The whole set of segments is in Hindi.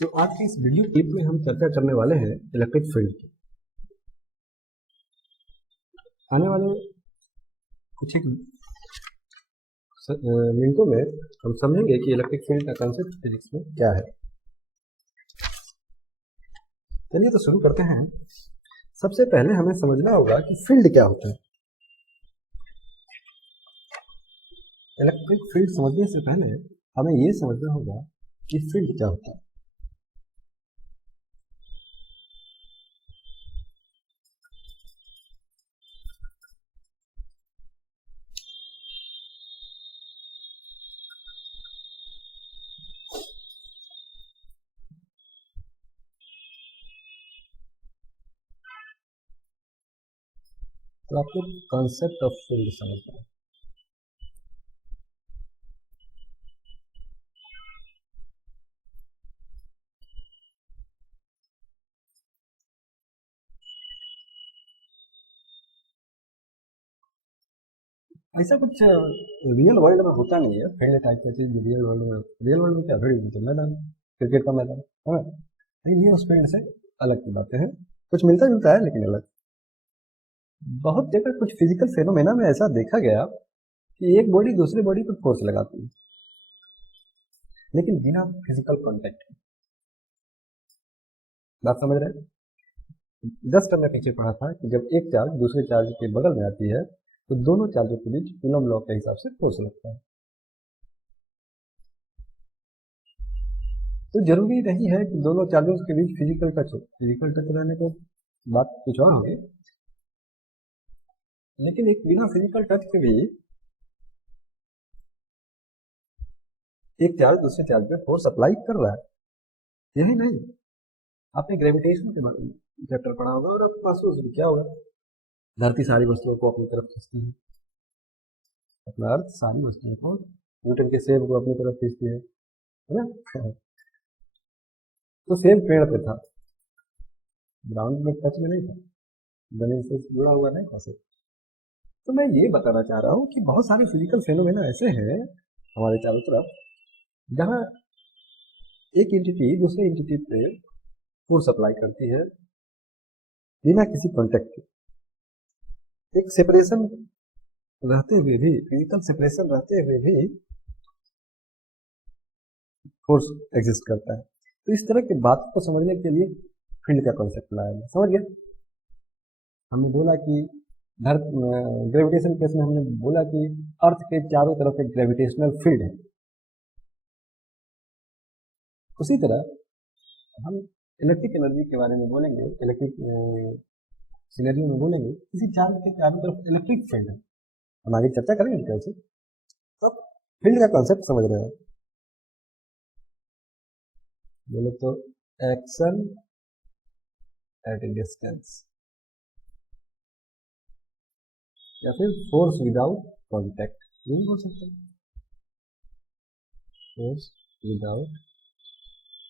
तो आज की इस वीडियो क्लिप में हम चर्चा करने वाले हैं इलेक्ट्रिक फील्ड की। आने वाले कुछ एक मिनटों में हम समझेंगे कि इलेक्ट्रिक फील्ड का कंसेप्ट फिजिक्स में क्या है। चलिए तो शुरू करते हैं। सबसे पहले हमें समझना होगा कि फील्ड क्या होता है। इलेक्ट्रिक फील्ड समझने से पहले हमें ये समझना होगा कि फील्ड क्या होता है। तो आपको कॉन्सेप्ट ऑफ फील्ड समझना है। ऐसा कुछ रियल वर्ल्ड में होता नहीं है फील्ड टाइप का चीज। रियल वर्ल्ड में क्या फील्ड, मैदान, क्रिकेट का मैदान है ना। लेकिन ये उस फील्ड से अलग की बातें हैं, कुछ मिलता जुलता है लेकिन अलग। बहुत जगह कुछ फिजिकल फेनोमेना में ऐसा देखा गया कि एक बॉडी दूसरी बॉडी पर फोर्स लगाती है लेकिन बिना फिजिकल कांटेक्ट। बात समझ रहे हैं? 10 टर्म में पीछे पढ़ा था कि जब एक चार्ज दूसरे चार्ज के बगल में आती है तो दोनों चार्जों के बीच कूलम लॉ के हिसाब से फोर्स लगता है। तो जरूरी नहीं है कि दोनों चार्जों के बीच फिजिकल टच हो। फिजिकल टच रहने को बात कुछ और होगी, लेकिन एक बिना फिजिकल टच के भी एक चार्ज दूसरे चार्ज पे फोर्स अप्लाई कर रहा है। यही नहीं, आपने ग्रेविटेशन के बारे में चैप्टर पढ़ा होगा और आपके पास उसमें क्या होगा, धरती सारी वस्तुओं को अपनी तरफ खींचती है। अपना अर्थ सारी वस्तुओं को, न्यूटन के सेब को अपनी तरफ खींचती है ना। तो सेब पेड़ पे था, ग्राउंड में टच में नहीं था, जमीन से जुड़ा हुआ नहीं था सेब। तो मैं ये बताना चाह रहा हूँ कि बहुत सारे फिजिकल फेनोमेना ऐसे हैं हमारे चारों तरफ जहाँ एक एंटिटी दूसरे एंटिटी पे फोर्स अप्लाई करती है बिना किसी कॉन्टेक्ट के। एक सेपरेशन रहते हुए भी, फिजिकल सेपरेशन रहते हुए भी फोर्स एग्जिस्ट करता है। तो इस तरह की बात को समझने के लिए फील्ड का कॉन्सेप्ट लाया गया। समझ गए? हमने बोला कि ग्रेविटेशन केस में हमने बोला कि अर्थ के चारों तरफ एक ग्रेविटेशनल फील्ड है। उसी तरह हम इलेक्ट्रिक एनर्जी के बारे में बोलेंगे, इलेक्ट्रिक सिनेरियो में बोलेंगे किसी चार्ज के चारों तरफ इलेक्ट्रिक फील्ड है। हम आगे चर्चा करेंगे कैसे। तो फील्ड का कॉन्सेप्ट समझ रहे हैं? बोले तो एक्शन एट ए डिस्टेंस या फिर फोर्स विदाउट कॉन्टैक्ट, ये भी बोल सकते हैं, फोर्स विदाउट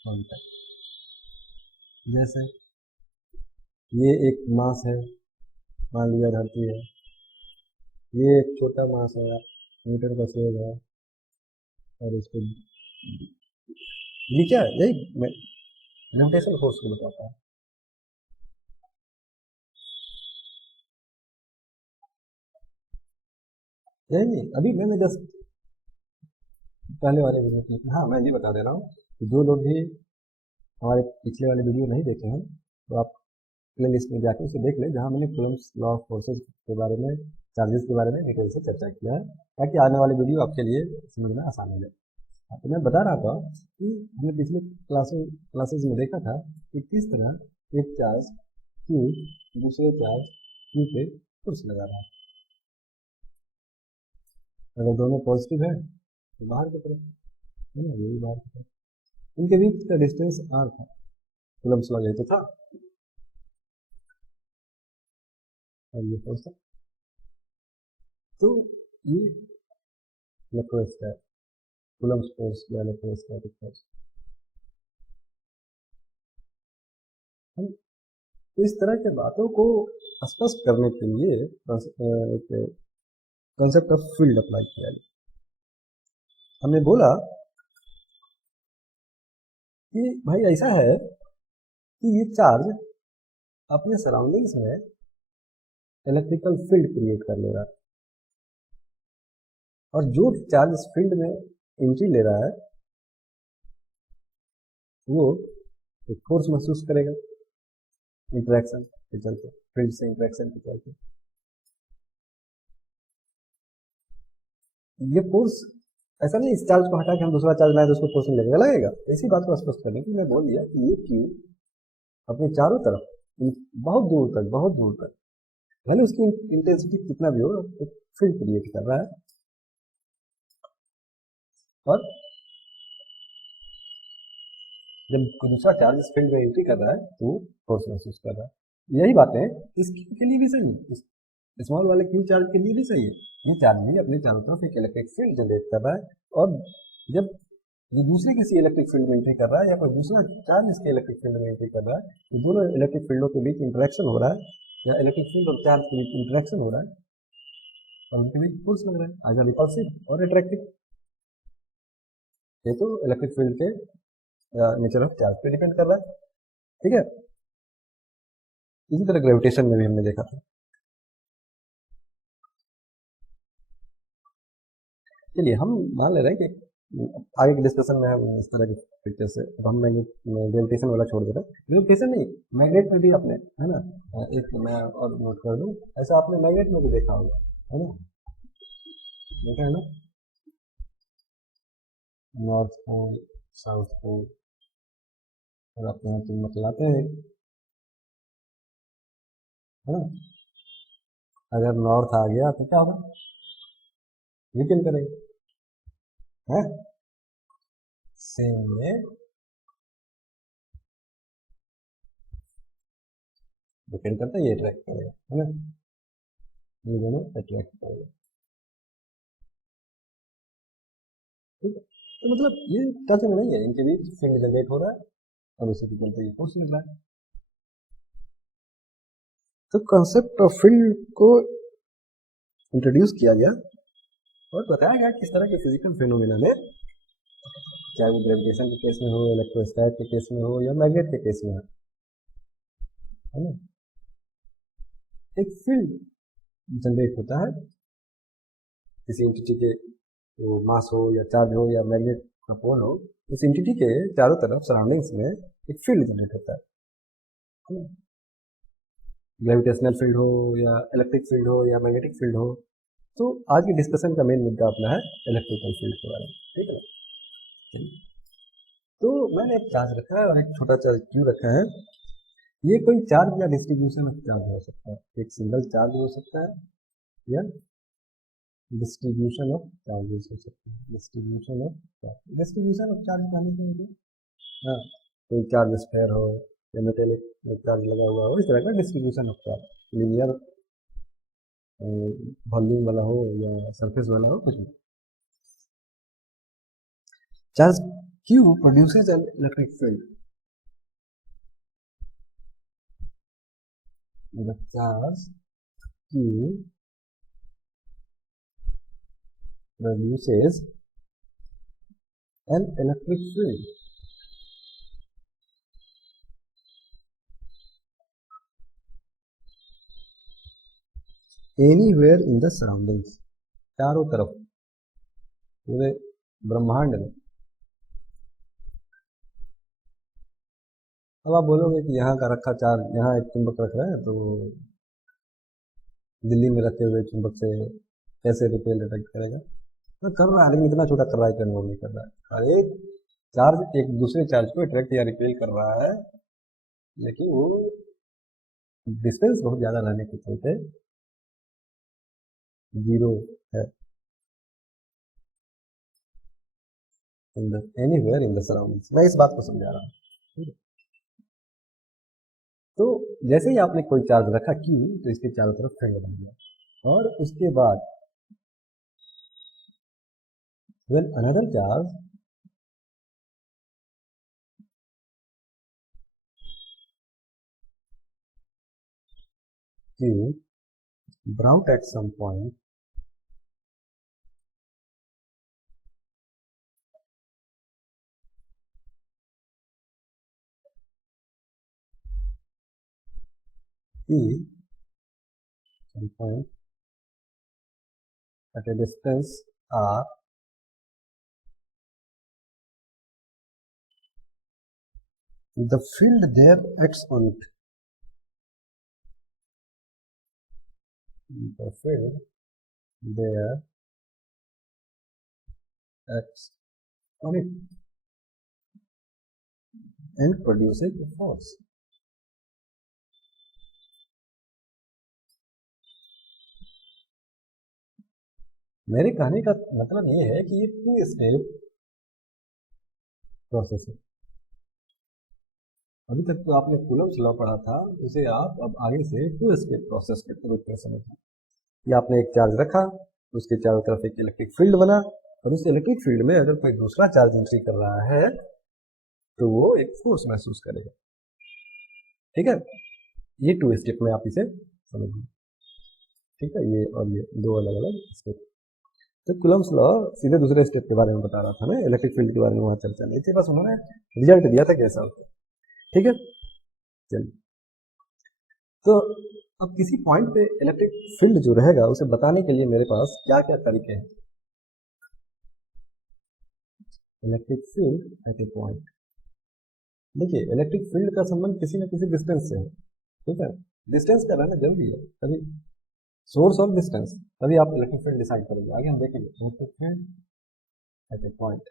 कॉन्टैक्ट। जैसे ये एक मास है, मान लिया धरती है, ये एक छोटा मास है, न्यूटन का सेब है, और इसको ये क्या है, यही ग्रेविटेशन फोर्स को बताता है। यही अभी मैंने जस्ट पहले वाले वीडियो में, हाँ मैं ये बता दे रहा हूँ कि जो लोग भी हमारे पिछले वाले वीडियो नहीं देखे हैं तो आप प्ले लिस्ट में जाकर उसे देख लें, जहाँ मैंने कूलम्ब्स लॉ ऑफ फोर्सेस के बारे में, चार्जेस के बारे में डिटेल से चर्चा किया है, ताकि आने वाले वीडियो आपके लिए समझना आसान हो जाए। तो मैं बता रहा था कि हमने पिछले क्लासेस में देखा था कि किस तरह एक चार्ज Q दूसरे चार्ज Q पे फोर्स लगा रहा है। अगर दोनों पॉजिटिव है तो बाहर की तरफ है ना, यही बाहर की तरफ, इनके बीच का डिस्टेंस r था, कूलम्ब्स लॉ यही तो था, और ये फोर्स था। तो ये इलेक्ट्रोस्टैटिक कूलम्ब्स फोर्स या इलेक्ट्रोस्टैटिक फोर्स। हम इस तरह के बातों को स्पष्ट करने के लिए एक कंसेप्ट ऑफ फील्ड अप्लाई किया गया। हमने बोला कि भाई ऐसा है कि ये चार्ज अपने सराउंडिंग्स में इलेक्ट्रिकल फील्ड क्रिएट कर ले रहा है, और जो चार्ज इस फील्ड में एंट्री ले रहा है वो एक फोर्स महसूस करेगा इंटरेक्शन के चलते, फील्ड से इंटरेक्शन के चलते। ये फोर्स ऐसा नहीं इस चार्ज को हटा के हम दूसरा चार्ज लाए तो उसको फोर्स नहीं लगेगा, लगेगा। इसी बात को स्पष्ट करने की मैं बोल दिया कि ये क्यू अपने चारों तरफ बहुत दूर तक भले उसकी इंटेंसिटी कितना भी हो एक फील्ड क्रिएट कर रहा है, और जब दूसरा चार्ज इस फील्ड में एंट्री कर रहा है तो फोर्स महसूस कर रहा है। यही बातें इस क्यू के लिए भी सही है, स्मॉल वाले क्यू चार्ज के लिए भी सही है। ये चार्ज भी अपने चारों तरफ एक इलेक्ट्रिक फील्ड जनरेट कर रहा है, और जब ये दूसरे किसी इलेक्ट्रिक फील्ड में एंट्री कर रहा है या कोई दूसरा चार्ज इसके इलेक्ट्रिक फील्ड में एंट्री कर रहा है, तो दोनों इलेक्ट्रिक फील्डों के बीच इंटरेक्शन हो रहा है, या इलेक्ट्रिक फील्ड और चार्ज के बीच इंटरेक्शन हो रहा है, और उनके बीच फोर्स लग रहा है, आइदर रिपल्सिव और अट्रैक्टिव। ये तो इलेक्ट्रिक फील्ड के नेचर ऑफ चार्ज पे डिपेंड कर रहा है, ठीक है। इसी तरह ग्रेविटेशन में भी हमने देखा था। चलिए हम मान ले रहे हैं कि आगे के डिस्कशन में हम इस तरह के पिक्चर से, अब हम ग्रेविटेशन वाला छोड़ दे रहे हैं। ग्रेविटेशन नहीं, मैग्नेट में भी आपने, है ना, एक मैं और नोट कर दूं, ऐसा आपने मैग्नेट में भी देखा होगा, है ना, देखा है ना, नॉर्थ पोल साउथ पोल, और अपने यहाँ चुंबक लाते हैं, है ना, अगर नॉर्थ आ गया तो क्या होगा, वीकेंड करेगा, है सेम में डिपेंड करता है, ये अट्रैक्ट करेगा, है ना, ये दोनों अट्रैक्ट करेगा, ठीक है। तो मतलब ये टच में नहीं है, इनके बीच फील्ड जनरेट हो रहा है और उसी के चलते ये फोर्स मिल रहा है। तो कंसेप्ट ऑफ फील्ड को इंट्रोड्यूस किया गया और बताया गया किस तरह के फिजिकल फिनोमेना में, चाहे वो ग्रेविटेशन के केस में हो, इलेक्ट्रोस्टैटिक के केस में हो, या मैग्नेट के केस में हो, है ना, एक फील्ड जनरेट होता है किसी एंटिटी के, वो मास हो या चार्ज हो या मैग्नेट का पोल हो, उस एंटिटी के चारों तरफ सराउंडिंग्स में एक फील्ड जनरेट होता है, ग्रेविटेशनल फील्ड हो या इलेक्ट्रिक फील्ड हो या मैग्नेटिक फील्ड हो। तो आज की डिस्कशन का मेन मुद्दा अपना है इलेक्ट्रिकल फील्ड के बारे में, ठीक है। तो मैंने एक चार्ज रखा है और एक छोटा चार्ज क्यू रखा है। ये कोई चार्ज या डिस्ट्रीब्यूशन ऑफ चार्ज हो सकता है, एक सिंगल चार्ज हो सकता है या डिस्ट्रीब्यूशन ऑफ चार्जेस हो सकता है, डिस्ट्रीब्यूशन ऑफ चार्ज कहने के लिए, हाँ, कोई चार्ज स्फीयर हो या मेटेलिक चार्ज लगा हुआ हो, इस तरह का distribution of charge, linear volume वाला हो या सरफेस वाला हो, कुछ भी। Charge Q produces an electric field. The charge Q produces an electric field. Anywhere in the surroundings, चारों तरफ पूरे ब्रह्मांड में। अब आप बोलोगे कि यहाँ का रखा चार्ज, यहाँ एक चुंबक रख रहा है तो दिल्ली में रखे हुए चुंबक से कैसे रिपेल अट्रैक्ट करेगा, तो कर रहा है, लेकिन इतना छोटा कर रहा है कि अनुभव नहीं कर रहा है। हर एक चार्ज एक दूसरे चार्ज को अट्रैक्ट या रिपेल कर रहा है, लेकिन वो डिस्टेंस बहुत ज़्यादा रहने के चलते जीरो है। एनीवेयर इन द सराउंडिंग्स, मैं इस बात को समझा रहा हूँ। तो जैसे ही आपने कोई चार्ज रखा Q, तो इसके चारों तरफ फील्ड बन गया, और उसके बाद when another charge Q brought at some point E confined at a distance R the field there acts on it. The field there acts on it and produces a force. मेरे कहने का मतलब ये है कि ये 2 स्टेप प्रोसेस है। अभी तक तो आपने कूलम्स लॉ पढ़ा था, उसे आप अब आगे से 2 स्टेप प्रोसेस के रूप में समझें। कि आपने एक चार्ज रखा, उसके चारों तरफ एक इलेक्ट्रिक फील्ड बना, और उस इलेक्ट्रिक फील्ड में अगर कोई दूसरा चार्ज एंट्री कर रहा है तो वो एक फोर्स महसूस करेगा। ठीक है, ये 2 स्टेप में आप इसे समझिए। ठीक है, ये और ये 2 अलग अलग स्टेप। तो कूलम्स लॉ सीधे दूसरे स्टेप के बारे में बता रहा था ना, इलेक्ट्रिक फील्ड के बारे में वहां चर्चा नहीं थी, बस उन्होंने रिजल्ट दिया था कैसा होता है। ठीक है, चलिए। तो अब किसी पॉइंट पे इलेक्ट्रिक फील्ड जो रहेगा उसे बताने के लिए मेरे पास क्या क्या तरीके हैं। Electric field at a point, देखिए इलेक्ट्रिक फील्ड का संबंध किसी न किसी डिस्टेंस से है। ठीक है, डिस्टेंस का रहना जरूरी है, तभी सोर्स ऑफ डिस्टेंस, तभी आप इलेक्ट्रिक फील्ड डिसाइड करेंगे। आगे हम देखेंगे। Electric field at a point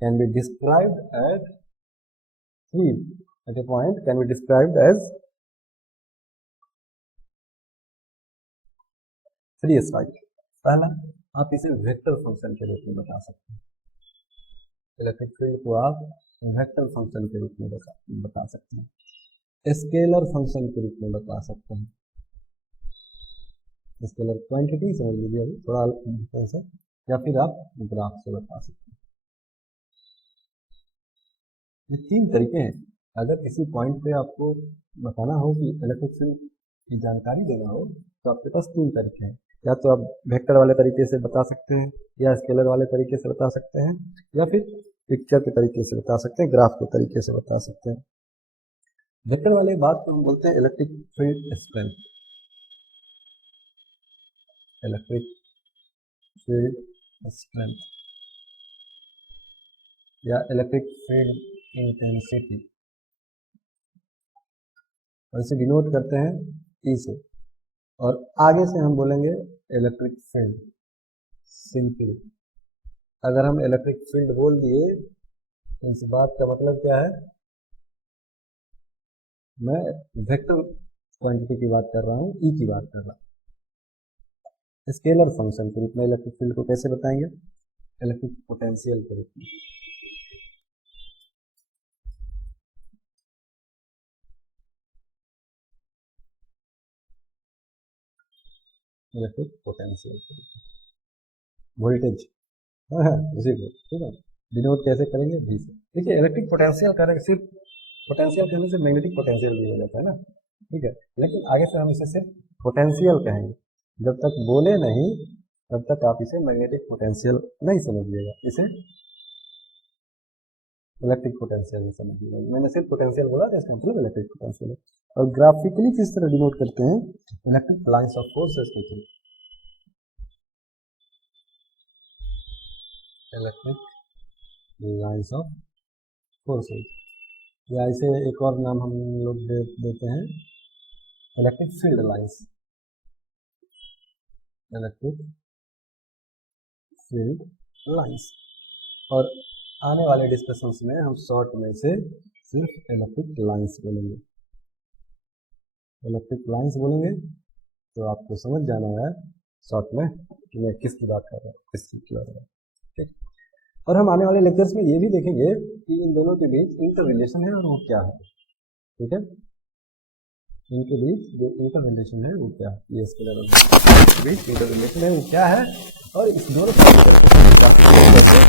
can be described at a point can be described as 3 slide. पहला, आप इसे वेक्टर फंक्शन के रूप में बता सकते हैं। इलेक्ट्रिक फील्ड को आप वेक्टर फंक्शन के रूप में बता सकते हैं, स्केलर फंक्शन के रूप में बता सकते हैं। स्केलर क्वांटिटी समझ लीजिए, अभी थोड़ा डिफरेंस है, या फिर आप ग्राफ से बता सकते हैं। ये 3 तरीके हैं। अगर किसी पॉइंट पे आपको बताना हो कि इलेक्ट्रिक फील्ड की जानकारी देना हो तो आपके पास 3 तरीके हैं। या तो आप वेक्टर वाले तरीके से बता सकते हैं, या स्केलर वाले तरीके से बता सकते हैं, या फिर पिक्चर के तरीके से बता सकते हैं, ग्राफ के तरीके से बता सकते हैं। वेक्टर वाले बात को हम बोलते हैं electric field strength, electric field strength या इलेक्ट्रिक फील्ड इंटेंसिटी, और इसे डिनोट करते हैं ई से। और आगे से हम बोलेंगे इलेक्ट्रिक फील्ड सिंपली। अगर हम इलेक्ट्रिक फील्ड बोल दिए तो इस बात का मतलब क्या है, मैं वेक्टर क्वांटिटी की बात कर रहा हूँ, ई की बात कर रहा हूँ। स्केलर फंक्शन के रूप में इलेक्ट्रिक फील्ड को कैसे बताएंगे, इलेक्ट्रिक पोटेंशियल के रूप में। इलेक्ट्रिक पोटेंशियल के रूप में, वोल्टेज उसी को, ठीक है, डिनोट कैसे करेंगे, भी से। देखिए इलेक्ट्रिक पोटेंशियल करेंगे, सिर्फ पोटेंशियल कहने से मैग्नेटिक पोटेंशियल भी हो जाता है ना, ठीक है, लेकिन आगे से हम इसे सिर्फ पोटेंशियल कहेंगे। जब तक बोले नहीं तब तक आप इसे मैग्नेटिक पोटेंशियल नहीं समझिएगा, इसे इलेक्ट्रिक पोटेंशियल नहीं समझिएगा। मैंने सिर्फ पोटेंशियल बोला था, इसका मतलब इलेक्ट्रिक पोटेंशियल है। और ग्राफिकली किस तरह डिनोट करते हैं, इलेक्ट्रिक लाइंस ऑफ फोर्सेस के through. Electric lines of forces, या इसे एक और नाम हम लोग देते हैं electric field lines, electric field lines. और आने वाले डिस्कशंस में हम शॉर्ट में से सिर्फ इलेक्ट्रिक लाइंस बोलेंगे। इलेक्ट्रिक लाइंस बोलेंगे तो आपको समझ जाना है शॉर्ट में कि मैं किसकी बात कर रहा हूँ, किस चीज की बात कर रहा हूँ। ठीक, और हम आने वाले लेक्चर्स में ये भी देखेंगे कि इन दोनों के बीच इंटर रिलेशन है और वो क्या है। ठीक है, इनके बीच जो इंटर रिलेशन है वो क्या है, ये स्केलर के बीच इंटर रिलेशन है वो क्या है, और इस दोनों को कैसे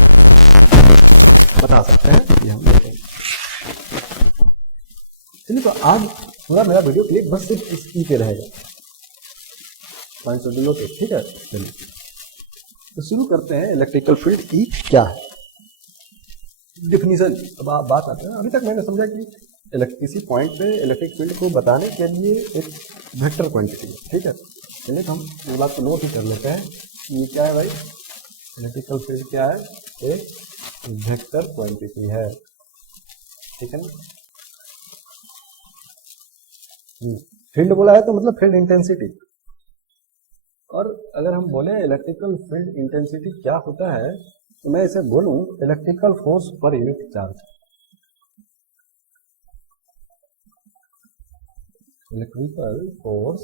बता सकते हैं ये हम देखेंगे। चलिए, तो आज पूरा मेरा वीडियो क्लिप बस सिर्फ इस ई पे रहेगा, पॉइंट्स ऑफ लो पे। ठीक है, चलिए तो शुरू करते हैं। इलेक्ट्रिकल फील्ड ई क्या है, डिफिनीशन। अब आप बात आते हैं, अभी तक मैंने समझा कि किसी पॉइंट पे इलेक्ट्रिक फील्ड को बताने के लिए एक वेक्टर क्वांटिटी है, ठीक है। चलिए तो हम इस बात को नोट ही कर लेते हैं कि ये क्या है भाई, इलेक्ट्रिकल फील्ड क्या है, एक वेक्टर क्वांटिटी है, ठीक है ना। फील्ड बोला है तो मतलब फील्ड इंटेंसिटी, और अगर हम बोले इलेक्ट्रिकल फील्ड इंटेंसिटी क्या होता है तो मैं इसे बोलूं electrical force per unit charge. Electrical force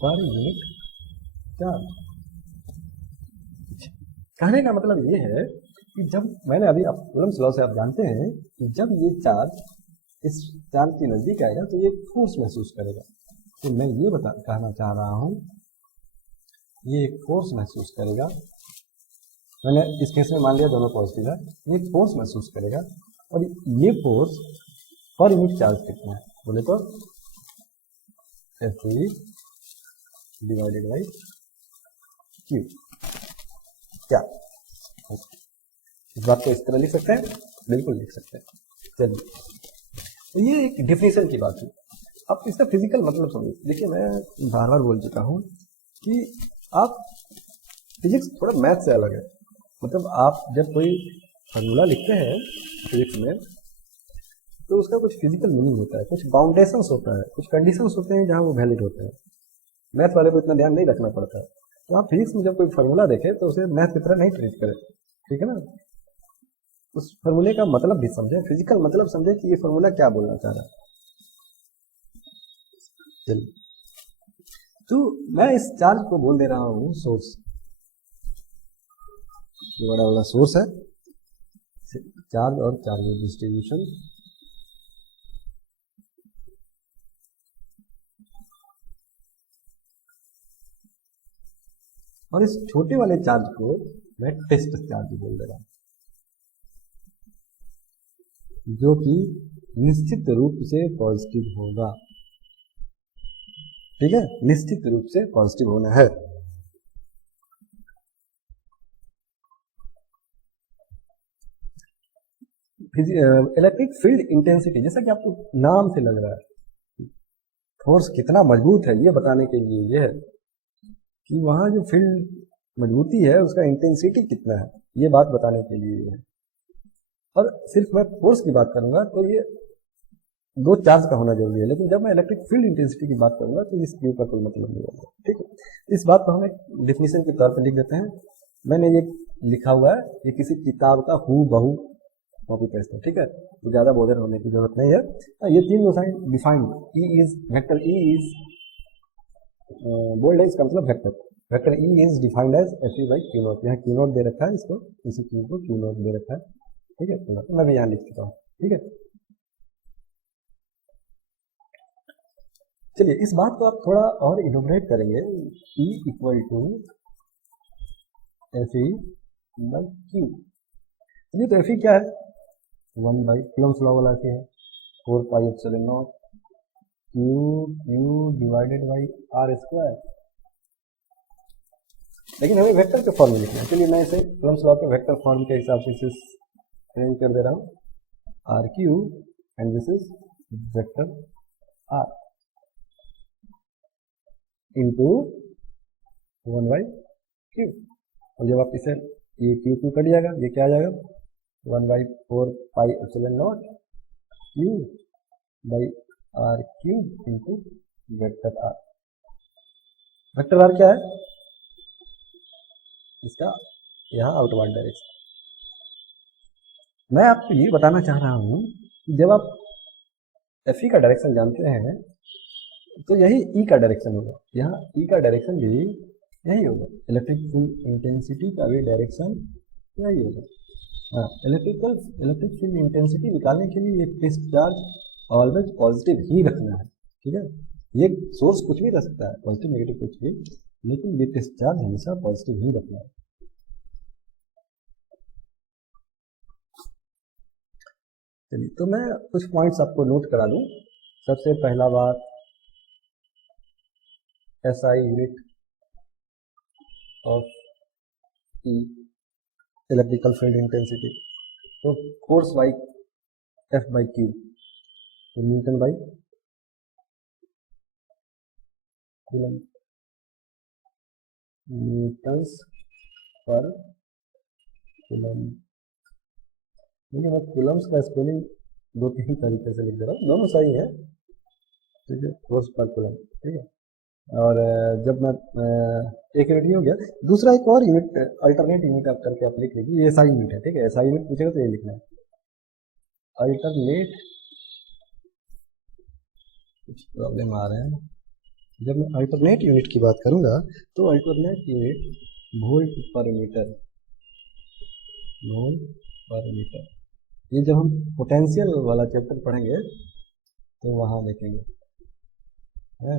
per unit charge. कहने का मतलब ये है कि जब मैंने अभी कूलम्ब्स लॉ से आप जानते हैं कि जब ये चार्ज इस चार्ज के नजदीक आएगा तो ये फोर्स महसूस करेगा। तो मैं ये कहना चाह रहा हूं ये एक फोर्स महसूस करेगा। मैंने इस केस में मान लिया दोनों पॉजिटिव है, ये फोर्स महसूस करेगा, और ये फोर्स पर यूनिट चार्ज कितना है बोले तो F डिवाइडेड बाई Q। क्या इस बात को इस तरह लिख सकते हैं? बिल्कुल लिख सकते हैं। चलिए ये एक डिफिनेशन की बात है, आप इसका फिजिकल मतलब समझिए। देखिए मैं बार बार बोल चुका हूँ कि आप फिजिक्स थोड़ा मैथ से अलग है। मतलब आप जब कोई फार्मूला लिखते हैं फिजिक्स में तो उसका कुछ फिजिकल मीनिंग होता है, कुछ बाउंडेशंस होता है, कुछ कंडीशंस होते हैं जहाँ वो वैलिड होते हैं। मैथ वाले को इतना ध्यान नहीं रखना पड़ता है। तो आप फिजिक्स में जब कोई फार्मूला देखें तो उसे मैथ की तरह नहीं ट्रीट करें, ठीक है ना। उस फार्मूले का मतलब भी समझे, फिजिकल मतलब समझे कि ये फार्मूला क्या बोलना चाह रहा है। चलिए तो मैं इस चार्ज को बोल दे रहा हूँ सोर्स। ये बड़ा वाला सोर्स है चार्ज और चार्ज डिस्ट्रीब्यूशन। और इस छोटे वाले चार्ज को मैं टेस्ट चार्ज बोल दे रहा हूं, जो कि निश्चित रूप से पॉजिटिव होगा, ठीक है, निश्चित रूप से पॉजिटिव होना है। इलेक्ट्रिक फील्ड इंटेंसिटी, जैसा कि आपको नाम से लग रहा है, फोर्स कितना मजबूत है ये बताने के लिए ये है कि वहां जो फील्ड मजबूती है उसका इंटेंसिटी कितना है, ये बात बताने के लिए है। और सिर्फ मैं फोर्स की बात करूंगा तो ये दो चार्ज का होना जरूरी है, लेकिन जब मैं इलेक्ट्रिक फील्ड इंटेंसिटी की बात करूंगा तो इस क्यू का कोई मतलब नहीं होगा, ठीक है। इस बात को हम एक डिफिनेशन के तौर पर लिख देते हैं। मैंने ये लिखा हुआ है, ये किसी किताब का हू बहू कॉपी पेस्ट है, ठीक है, तो ज्यादा बोझल होने की जरूरत नहीं है। ये तीन defined E is vector, E is bold है, इसका मतलब vector. Vector E is defined as F E by Q naught. यहाँ क्यू नॉट दे रखा है, इसको इसी क्यू को क्यू नॉट दे रखा है, ठीक है। तो मैं भी यहाँ लिख चुका हूँ, ठीक है। चलिए इस बात को आप थोड़ा और इनोग्रेट करेंगे, E equal to F E by Q. चलिए तो एफ ई क्या है, 1 बाई कूलम्ब्स लॉ वाला के है 4 pi epsilon naught Q divided by are square. लेकिन हमें वेक्टर के फॉर्म में लिखना है। चलिए मैं इसे कूलम्ब्स लॉ के वेक्टर फॉर्म के हिसाब से इसे अरेंज कर दे रहा हूँ, R Q and this is vector R into 1 by Q. और जब आप इसे ये क्यू क्यू कट जाएगा, ये क्या आ जाएगा 1 by 4 pi epsilon naught Q by R Q into vector R. Vector R क्या है, इसका यहाँ आउटवर्ड डायरेक्शन। मैं आपको ये बताना चाह रहा हूँ कि जब आप एफ ई का डायरेक्शन जानते हैं तो यही ई का डायरेक्शन होगा, यहाँ ई का डायरेक्शन भी यही होगा, इलेक्ट्रिक फील्ड इंटेंसिटी का भी डायरेक्शन यही होगा। हाँ, इलेक्ट्रिक फील्ड इंटेंसिटी निकालने के लिए एक टेस्ट चार्ज ऑलवेज पॉजिटिव ही रखना है, ठीक है। ये सोर्स कुछ भी रह सकता है, पॉजिटिव नेगेटिव कुछ भी, लेकिन ये टेस्ट चार्ज हमेशा पॉजिटिव ही रखना है। चलिए तो मैं कुछ पॉइंट्स आपको नोट करा दूं। सबसे पहला बात, SI unit of E electrical field intensity, तो force by F by Q, तो न्यूटन बाई कूलम, न्यूटन्स पर कूलम। देखिए मैं कूलम्स का स्पेलिंग दो तीन तरीके से लिख दे रहा हूँ, दोनों सही है, ठीक है, फोर्स पर कूलम, ठीक है। और जब मैं एक यूनिट ये हो गया, दूसरा एक और यूनिट अल्टरनेट यूनिट आप करके आप लिख लीजिए, ये SI यूनिट है, ठीक है, SI यूनिट पूछेगा तो ये लिखना है, अल्टरनेट, कुछ प्रॉब्लम आ रहे हैं। जब मैं अल्टरनेट यूनिट की बात करूंगा तो अल्टरनेट यूनिट वोल्ट पर मीटर, वोल्ट पर मीटर, ये जब हम पोटेंशियल वाला चैप्टर पढ़ेंगे तो वहाँ देखेंगे, है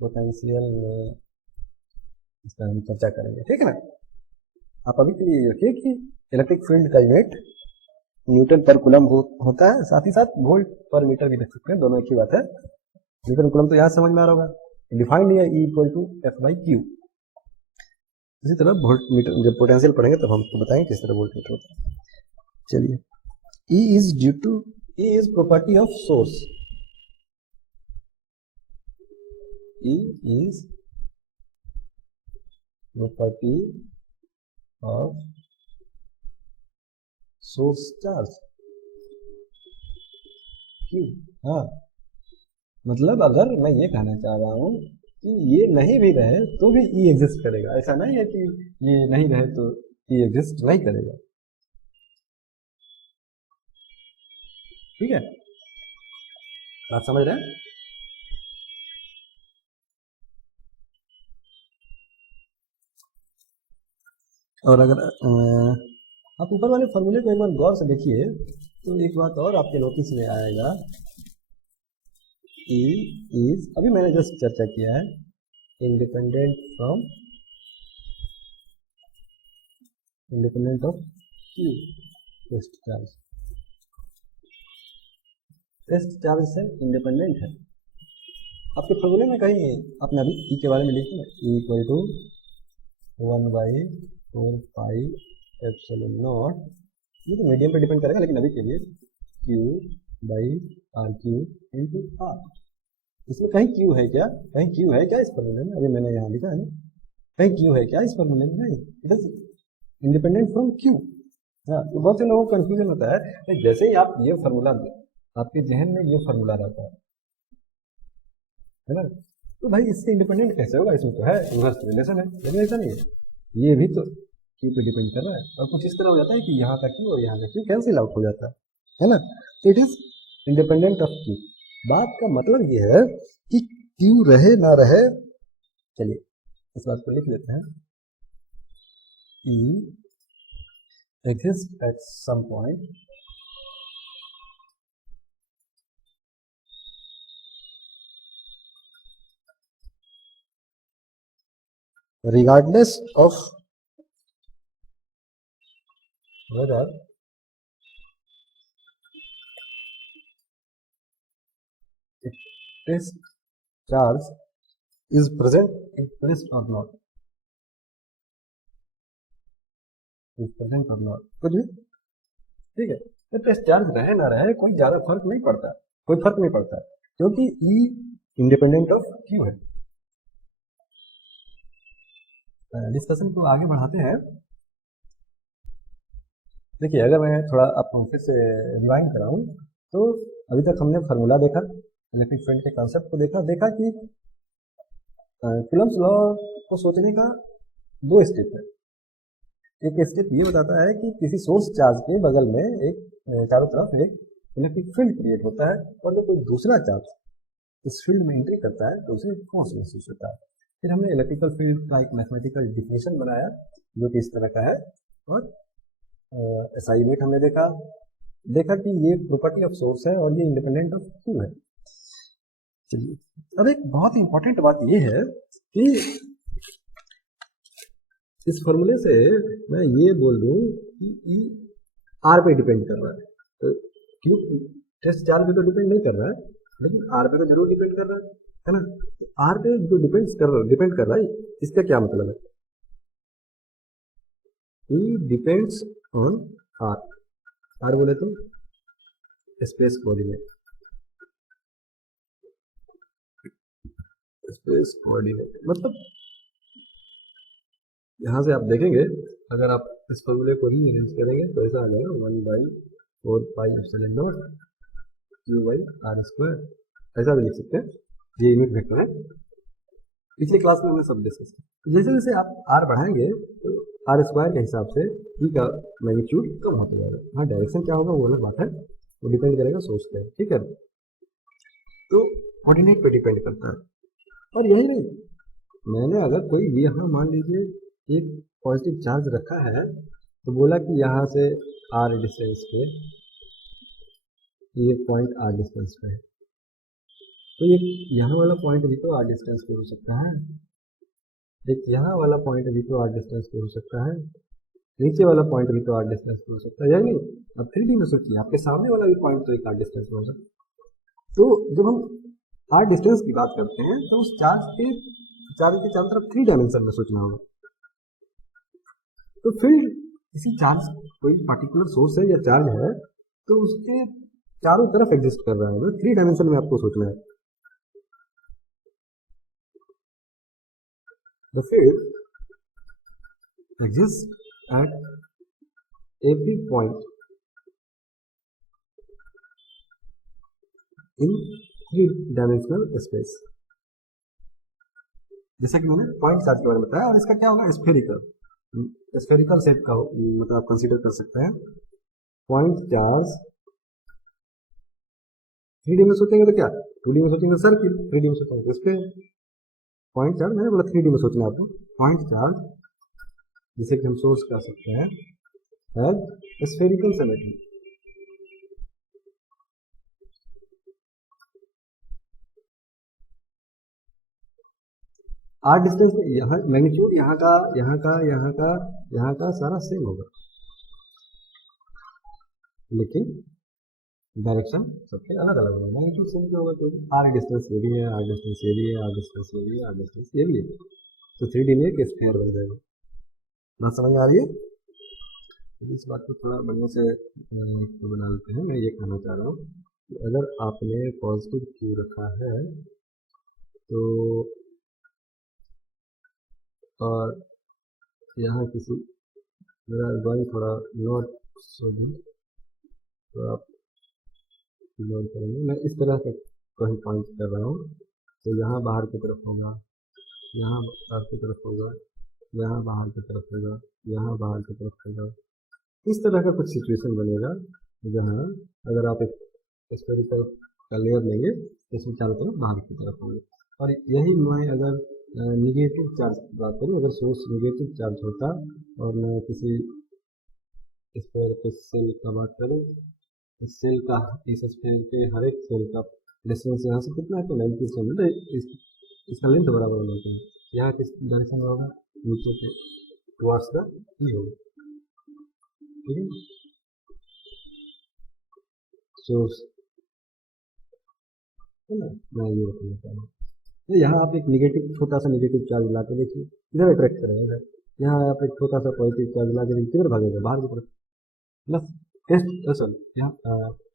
पोटेंशियल में इसका हम चर्चा करेंगे, ठीक है ना। आप अभी के लिए रखिए कि इलेक्ट्रिक फील्ड का यूनिट न्यूटन पर कूलम होता है, साथ ही साथ वोल्ट पर मीटर भी देख सकते हैं, दोनों एक ही बात है। न्यूटन कूलम तो यहाँ समझ में आ रहा होगा, डिफाइंड है E equal to F by Q. इसी तरह वोल्ट मीटर जब पोटेंशियल पढ़ेंगे तब हमको बताएंगे किस तरह वोल्ट मीटर होता है। चलिए, E is due to, E is property of source, E is property of source charge Q. हाँ, मतलब अगर मैं ये कहना चाह रहा हूँ कि ये नहीं भी रहे तो भी E एग्जिस्ट करेगा, ऐसा नहीं है कि ये नहीं रहे तो E एग्जिस्ट नहीं करेगा, ठीक है, आप समझ रहे हैं। और अगर आप ऊपर वाले फॉर्मूले को एक बार गौर से देखिए तो एक बात और आपके नोटिस में आएगा, E इज, अभी मैंने जस्ट चर्चा किया है, independent from, independent of Q, test charge, test charge से इंडिपेंडेंट है। आपके फॉर्मूले में कहीं आपने अभी E के बारे में लिखा है, E इक्वल टू 1/4πε0, ये तो मीडियम पे डिपेंड करेगा, लेकिन अभी के लिए Q/RQ इंटू R। इसमें कहीं Q है क्या, कहीं Q है क्या इस फॉर्मूले में, अभी मैंने यहाँ लिखा है ना, कहीं Q है क्या इस फॉर्मूले में, नहीं, it is independent from Q। हाँ, तो बहुत से लोगों को कंफ्यूजन होता है, जैसे ही आप ये फॉर्मूला, आपके जहन में ये फॉर्मूला रहता है ना, तो भाई इससे इंडिपेंडेंट कैसे होगा, इसमें तो है इनवर्स रिलेशन है, लेकिन ऐसा नहीं है, ये भी तो Q पे डिपेंड कर रहा है, और कुछ इस तरह हो जाता है कि यहाँ का Q और यहाँ का Q कैंसिल आउट हो जाता है ना, तो it is independent of Q। बात का मतलब ये है कि Q रहे ना रहे, चलिए इस बात को लिख लेते हैं, E exists at some point regardless of whether its charge is present in place or not, is present or not, कुछ भी, ठीक है, तो टेस्ट चार्ज रहे ना रहे कोई ज्यादा फर्क नहीं पड़ता, कोई फर्क नहीं पड़ता, क्योंकि E इंडिपेंडेंट ऑफ Q है। डिस्कशन को आगे बढ़ाते हैं। देखिए, अगर मैं थोड़ा आपको फिर से रिवाइंड कराऊं तो अभी तक हमने फार्मूला देखा, इलेक्ट्रिक फील्ड के कॉन्सेप्ट को देखा कि कूलम्स लॉ को सोचने का दो स्टेप है। एक स्टेप ये बताता है कि किसी सोर्स चार्ज के बगल में एक चारों तरफ एक इलेक्ट्रिक फील्ड क्रिएट होता है, और जब कोई दूसरा चार्ज इस फील्ड में एंट्री करता है तो उसे फोर्स महसूस होता है। फिर हमने इलेक्ट्रिकल फील्ड का एक मैथमेटिकल डिफिनेशन बनाया जो कि इस तरह का है, और असाइनमेंट हमने देखा कि ये प्रॉपर्टी ऑफ सोर्स है और ये इंडिपेंडेंट ऑफ Q है। चलिए, अब एक बहुत इंपॉर्टेंट बात ये है कि इस फॉर्मूले से मैं ये बोल दूं कि E R पे डिपेंड कर रहा है, तो Q टेस्ट चार्ज पे तो डिपेंड नहीं कर रहा है, लेकिन R पे तो जरूर डिपेंड कर रहा है ना। तो R पे जो डिपेंड कर रहा है, इसका क्या मतलब है, E depends on R, R बोले तो स्पेस कोऑर्डिनेट, स्पेस कोऑर्डिनेट मतलब यहाँ से आप देखेंगे, अगर आप इस फॉर्मूले को ही यूज करेंगे तो ऐसा आ जाएगा 1/4 pi epsilon naught Q by are square, ऐसा भी लिख सकते हैं, ये यूनिट वेक्टर है। पिछली क्लास में हमने सब डिस्कस किया। जैसे जैसे आप आर बढ़ाएंगे तो आर स्क्वायर के हिसाब से ई का मैग्नीट्यूड कम होता जाएगा। हाँ, डायरेक्शन क्या होगा वो अलग बात है, वो डिपेंड करेगा सोर्स पे, ठीक है। तो कोऑर्डिनेट पे डिपेंड करता है। और यही नहीं, मैंने अगर कोई भी यहाँ मान लीजिए एक पॉजिटिव चार्ज रखा है तो बोला कि यहाँ से आर डिस्टेंस पे ये पॉइंट आर डिस्टेंस पे है, तो ये यहाँ वाला पॉइंट भी तो आर डिस्टेंस पे हो सकता है, एक यहाँ वाला पॉइंट भी तो आर डिस्टेंस पे हो सकता है, नीचे वाला पॉइंट भी तो आर डिस्टेंस पे हो सकता है, यानी अब 3D में सोचिए, आपके सामने वाला भी पॉइंट तो एक आर डिस्टेंस पे हो सकता है। तो जब हम आर डिस्टेंस की बात करते हैं तो उस चार्ज के चारों तरफ 3 डायमेंशन में सोचना होगा। तो फिर किसी चार्ज, कोई पार्टिकुलर सोर्स है या चार्ज है तो उसके चारों तरफ एग्जिस्ट कर रहा है, 3 डायमेंशन में आपको सोचना है। The field exists at every point in 3-dimensional space। जैसा कि मैंने पॉइंट चार्ज के बारे में बताया, और इसका क्या होगा, स्फेरिकल, स्फेरिकल शेप का मतलब आप कंसीडर कर सकते हैं। पॉइंट चार्ज 3D में सोचेंगे तो क्या, 2D में सोचेंगे सर्किल, 3D में सोचेंगे तो स्फेयर। पॉइंट चार्ज मैंने बोला 3D में सोचना है आपको। पॉइंट चार्ज जिसे कि हम सोर्स कर सकते हैं has spherical symmetry. R distance में यहाँ मैग्नीट्यूड यहाँ का सारा सेम होगा, लेकिन डायरेक्शन सबके अलग अलग होगा। मैग्नीट्यूड सेम क्यों होगा, क्योंकि आर डिस्टेंस ये भी है, आर डिस्टेंस ये भी है, आर डिस्टेंस ये भी है, आर डिस्टेंस ये भी है, तो 3D में एक स्फीयर बन जाएगा। बात समझ में आ रही है? इस बात को थोड़ा बढ़िया से बना लेते हैं। मैं ये कहना चाह रहा हूँ कि अगर आपने पॉजिटिव क्यू रखा है तो, और यहाँ किसी, मेरा ड्राइंग थोड़ा नोट सोचें तो आप नोट करेंगे, मैं इस तरह का कहीं पॉइंट कर रहा हूँ, तो यहाँ बाहर की तरफ होगा, यहाँ बाहर की तरफ होगा, यहाँ बाहर की तरफ होगा, यहाँ बाहर की तरफ होगा। इस तरह का कुछ सिचुएशन बनेगा जहाँ अगर आप एक स्फेरिकल का लेयर लेंगे तो इसमें चारों तरफ बाहर की तरफ होंगे। और यही मैं अगर निगेटिव चार्ज की बात करूँ, अगर सोर्स निगेटिव चार्ज होता और मैं किसी स्फेयर के सेल का बात करूँ, इस सेल का, इस स्फेयर के हर एक सेल का डिस्टेंस यहाँ से कितना है, तो 90 से, मतलब इसका लेंथ बराबर होना चाहिए। यहाँ किस डायरेक्शन में होगा, नीचे के टुवर्ड्स द ई होगा, ठीक है। सोर्स है ना, मैं ये बताना चाह रहा हूँ। तो यहाँ आप एक निगेटिव, छोटा सा निगेटिव चार्ज ला के देखिए, इधर अट्रैक्ट करेगा इधर। यहाँ आप एक छोटा सा पॉजिटिव चार्ज ला के देखिए, किधर भागेगा, बाहर की तरफ। प्लस टेस्ट, सर यहाँ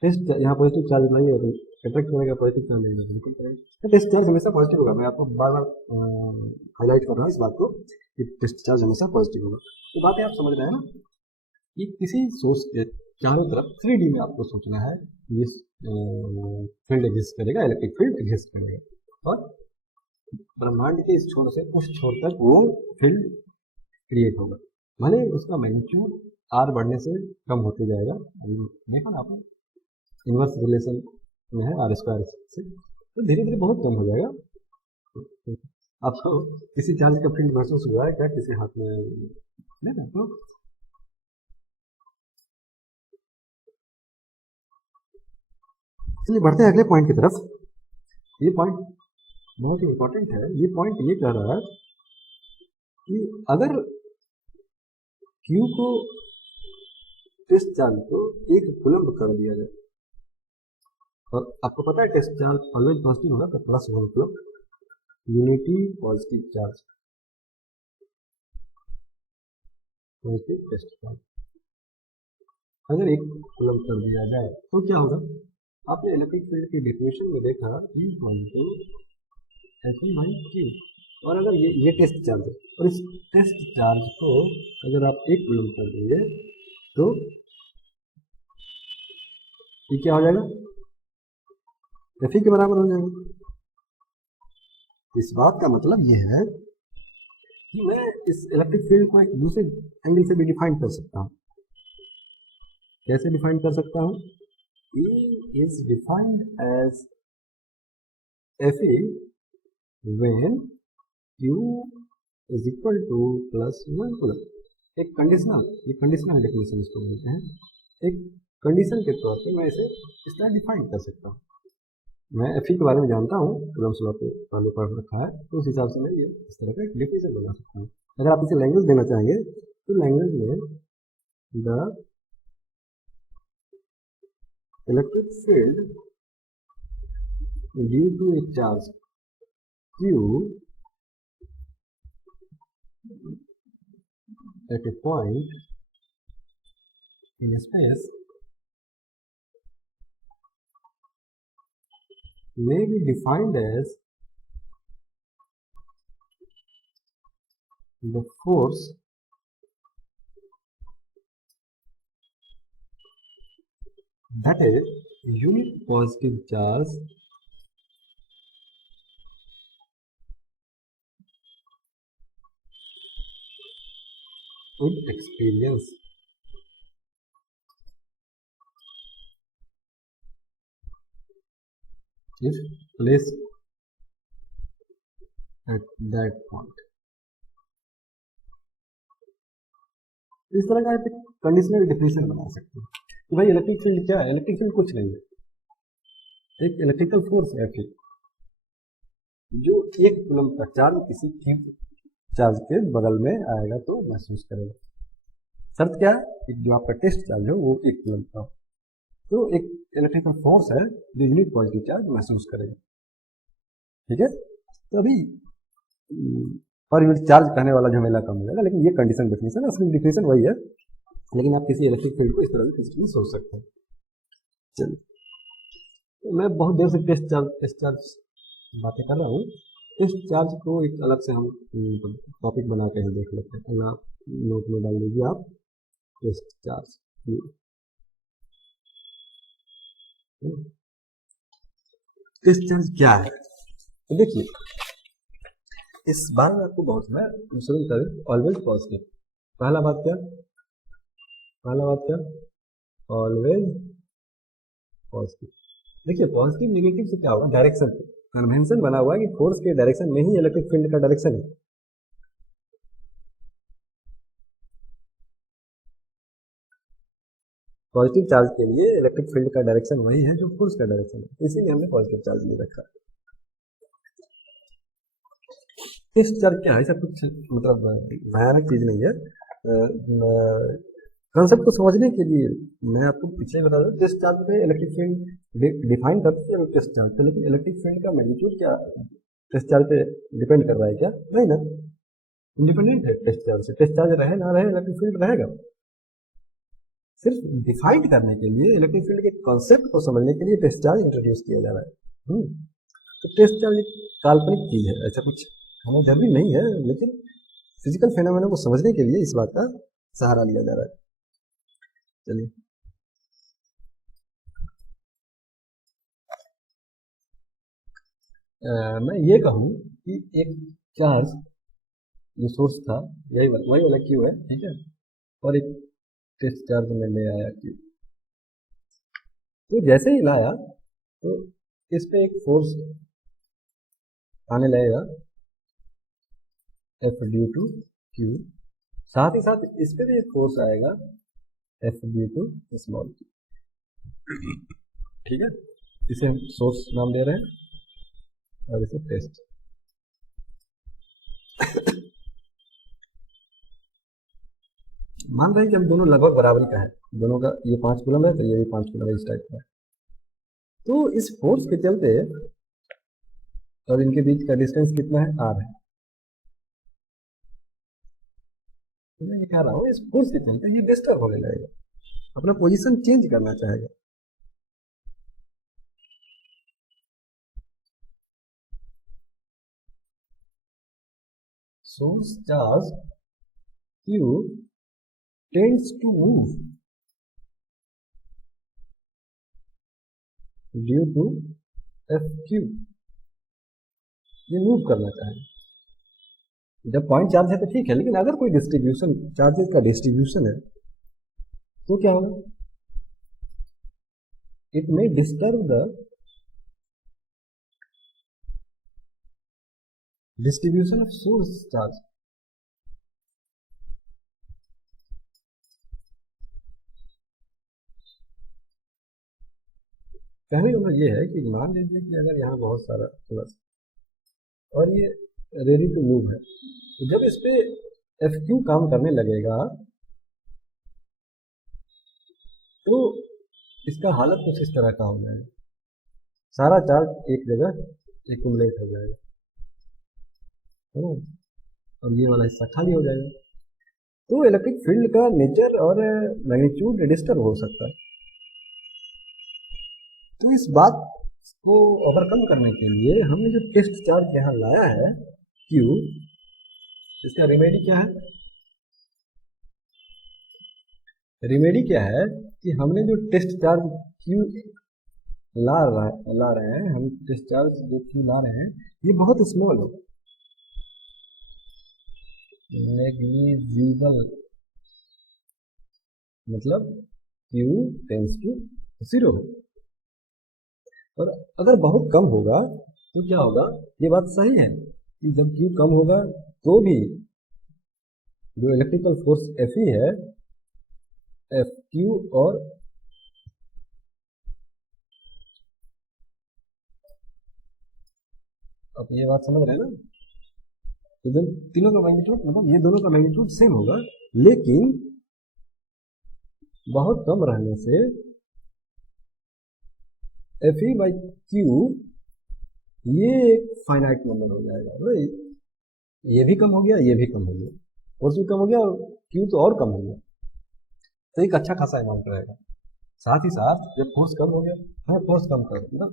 टेस्ट, यहाँ पॉजिटिव चार्ज लाइए तो अट्रैक्ट करेगा, पॉजिटिव चार्ज लेगा तो निकल करेगा। तो टेस्ट चार्ज हमेशा पॉजिटिव होगा। मैं आपको बार बार हाईलाइट कर रहा हूँ इस बात को कि टेस्ट चार्ज हमेशा पॉजिटिव होगा। तो बातें आप समझ रहे हैं ना, कि किसी सोर्स के चारों तरफ 3D में आपको सोचना है, ये फील्ड एग्जिस्ट करेगा, इलेक्ट्रिक फील्ड एग्जिस्ट करेगा, और ब्रह्मांड के इस छोर से उस छोर तक वो फील्ड क्रिएट होगा। भले उसका मैग्नीट्यूड आर बढ़ने से कम होते जाएगा, अभी देखा ना आपने, इनवर्स रिलेशन में है आर स्क्वायर से, तो धीरे धीरे बहुत कम हो जाएगा। आपको किसी चार्ज का फील्ड महसूस हुआ है क्या, किसी हाथ में नहीं ना? तो चलिए बढ़ते हैं अगले पॉइंट की तरफ। ये पॉइंट बहुत ही इंपॉर्टेंट है। ये पॉइंट ये कह रहा है कि अगर Q को, टेस्ट चार्ज को एक कूलम्ब कर दिया जाए, और आपको पता है टेस्ट चार्ज ऑलवेज पॉजिटिव होगा, तो plus 1 coulomb, unity positive charge, positive test charge अगर एक कूलम्ब कर दिया जाए तो क्या होगा, आपने इलेक्ट्रिक फील्ड की डेफिनेशन में देखा E इक्वल टू F/Q, और अगर ये टेस्ट चार्ज है और इस टेस्ट चार्ज को अगर आप 1 कूलम कर देंगे तो ये क्या हो जाएगा, Fe के बराबर हो जाएगा। इस बात का मतलब ये है कि मैं इस इलेक्ट्रिक फील्ड को एक दूसरे एंगल से भी डिफाइन कर सकता हूँ। कैसे डिफाइन कर सकता हूँ? E is defined as Fe when Q is equal to +1 coulomb. एक कंडीशनल, ये कंडीशनल डेफिनेशन इसको बोलते हैं। एक कंडीशन के तौर पे मैं इसे इस तरह डिफाइन कर सकता हूँ। मैं Fe के बारे में जानता हूँ, कूलम्स लॉ पे पहले पढ़ रखा है, तो उस हिसाब से मैं ये इस तरह का एक डेफिनेशन बना सकता हूँ। अगर आप इसे लैंग्वेज देना चाहेंगे तो लैंग्वेज में the electric field due to a charge Q at a point in space may be defined as the force that a unit positive charge would experience if placed at that point। इस तरह का एक कंडीशनल डेफिनेशन बना सकते हैं कि भाई इलेक्ट्रिक फील्ड क्या है। इलेक्ट्रिक फील्ड कुछ नहीं है, एक इलेक्ट्रिकल फोर्स है F जो 1 कूलम का चार्ज किसी की चार्ज के बगल में आएगा तो महसूस करेगा। शर्त क्या है कि जो आपका टेस्ट चार्ज है वो 1 कूलम का, तो एक इलेक्ट्रिकल फोर्स है जो यूनिट पॉजिटिव चार्ज महसूस करेगा। ठीक है, तो अभी पर यूनिट चार्ज कहने वाला झमेला कम हो जाएगा, लेकिन ये कंडीशन डेफिनेशन, असली डेफिनेशन वही है, लेकिन आप किसी इलेक्ट्रिक फील्ड को इस तरह से सोच सकते हैं। चलिए, तो मैं बहुत देर से टेस्ट चार्ज बातें कर रहा हूँ। टेस्ट चार्ज को एक अलग से हम टॉपिक बना के ही देख लेते हैं। नोट में डाल लीजिए आप टेस्ट चार्ज। टेस्ट चार्ज क्या है तो देखिए, इस बार में आपको बहुत मैं शुरू करें ऑलवेज पॉजिटिव। पहला बात क्या, ऑलवेज पॉजिटिव। देखिए पॉजिटिव नेगेटिव से क्या होगा, डायरेक्शन कन्वेंशन बना हुआ है कि फोर्स के डायरेक्शन में ही इलेक्ट्रिक फील्ड का डायरेक्शन है। पॉजिटिव चार्ज के लिए इलेक्ट्रिक फील्ड का डायरेक्शन वही है जो फोर्स का डायरेक्शन है, इसीलिए हमने पॉजिटिव चार्ज ले रखा है। टेस्ट चार्ज क्या है, ऐसा कुछ मतलब भयानक चीज नहीं है। कंसेप्ट को समझने के लिए मैं आपको पिछले बता दूं, टेस्ट चार्ज में इलेक्ट्रिक फील्ड डिफाइन करते हैं टेस्ट चार्ज पे, लेकिन इलेक्ट्रिक फील्ड का मैग्नीट्यूड क्या टेस्ट चार्ज पे डिपेंड कर रहा है क्या? नहीं ना, इंडिपेंडेंट है टेस्ट चार्ज से। टेस्ट चार्ज रहे ना रहे इलेक्ट्रिक फील्ड रहेगा। सिर्फ डिफाइन करने के लिए, इलेक्ट्रिक फील्ड के कॉन्सेप्ट को समझने के लिए टेस्ट चार्ज इंट्रोड्यूस किया जा रहा है। तो टेस्ट चार्ज एक काल्पनिक चीज है, ऐसा कुछ हमें जरूरी नहीं है, लेकिन फिजिकल फेनोमेना को समझने के लिए इस बात का सहारा लिया जा रहा है। चलिए, मैं ये कहूँ कि एक चार्ज जो सोर्स था यही वही वाला क्यू है, ठीक है, और एक टेस्ट चार्ज में ले आया क्यू। तो जैसे ही लाया तो इस पे एक फोर्स आने लगेगा F ड्यू टू क्यू, साथ ही साथ इस पे भी एक फोर्स आएगा F due to small Q. ठीक है, इसे हम सोर्स नाम दे रहे हैं और इसे टेस्ट। मान रहे हैं कि हम दोनों लगभग बराबरी का है, दोनों का ये 5 कूलम है तो ये भी 5 कूलम है, इस टाइप का। तो इस फोर्स के चलते और इनके बीच का डिस्टेंस कितना है, r है। तो मैं ये कह रहा हूँ इस फोर्स के चलते ये डिस्टर्ब होने लगेगा, अपना पोजीशन चेंज करना चाहेगा। source charge Q tends to move due to FQ, ये मूव करना चाहे। जब पॉइंट चार्ज है तो ठीक है, लेकिन अगर कोई डिस्ट्रीब्यूशन, चार्जेस का डिस्ट्रीब्यूशन है तो क्या होगा, it may disturb the distribution of source charge. कहने का मतलब ये है कि मान लीजिए कि अगर यहाँ बहुत सारा थोड़ा सा और ये रेडी टू मूव है, तो जब इस पे एफ क्यू काम करने लगेगा तो इसका हालत कुछ इस तरह का हो जाएगा, सारा चार्ज एक जगह एक्यूमुलेट हो जाएगा, और ये वाला हिस्सा खाली हो जाएगा। तो इलेक्ट्रिक फील्ड का नेचर और मैग्नीट्यूड डिस्टर्ब हो सकता है। तो इस बात को ओवरकम करने के लिए हमने जो टेस्ट चार्ज यहाँ लाया है Q, इसका रेमेडी क्या है? रेमेडी क्या है कि हमने जो टेस्ट चार्ज Q ला रहे हैं, हम टेस्ट चार्ज जो Q ला रहे हैं ये बहुत स्मॉल हो, नेग्लिजिबल, मतलब Q टेंस टू 0 हो। और अगर बहुत कम होगा तो क्या होगा, ये बात सही है कि जब Q कम होगा तो भी जो इलेक्ट्रिकल फोर्स Fe है, FQ और अब ये बात समझ रहे हैं ना, तो जब तीनों का मैग्नीट्यूड, मतलब ये दोनों का मैग्नीट्यूड सेम होगा, लेकिन बहुत कम रहने से Fe बाई Q ये एक फाइनाइट नंबर हो जाएगा। भाई ये भी कम हो गया, ये भी कम हो गया, फोर्स भी कम हो गया और Q तो और कम हो गया, तो एक अच्छा खासा अमाउंट रहेगा। साथ ही साथ जब फोर्स कम हो गया, हमें फोर्स कम कर ना,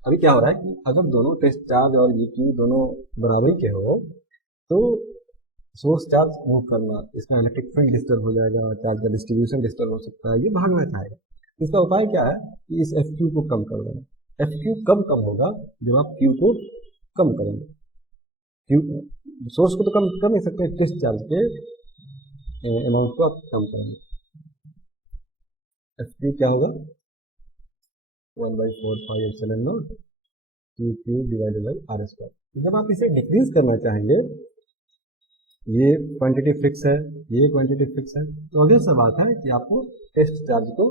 अभी क्या हो रहा है कि अगर दोनों टेस्ट चार्ज और ये Q दोनों बराबरी के हो तो सोर्स चार्ज मूव करना, इसका इलेक्ट्रिक फील्ड डिस्टर्ब हो जाएगा, चार्ज का डिस्ट्रीब्यूशन डिस्टर्ब हो सकता है, ये भागना चाहेगा। इसका उपाय क्या है कि इस एफ क्यू को कम कर देना। एफ क्यू कम होगा जब आप क्यू को कम करेंगे। क्यू सोर्स को तो कम कर नहीं सकते, टेस्ट चार्ज के अमाउंट को आप कम करेंगे। एफ क्यू क्या होगा, 1/4πε0 Q divided by are square. जब आप इसे डिक्रीज करना चाहेंगे, ये क्वांटिटी फिक्स है, ये क्वांटिटी फिक्स है, तो अगली सा बात है कि आपको टेस्ट चार्ज को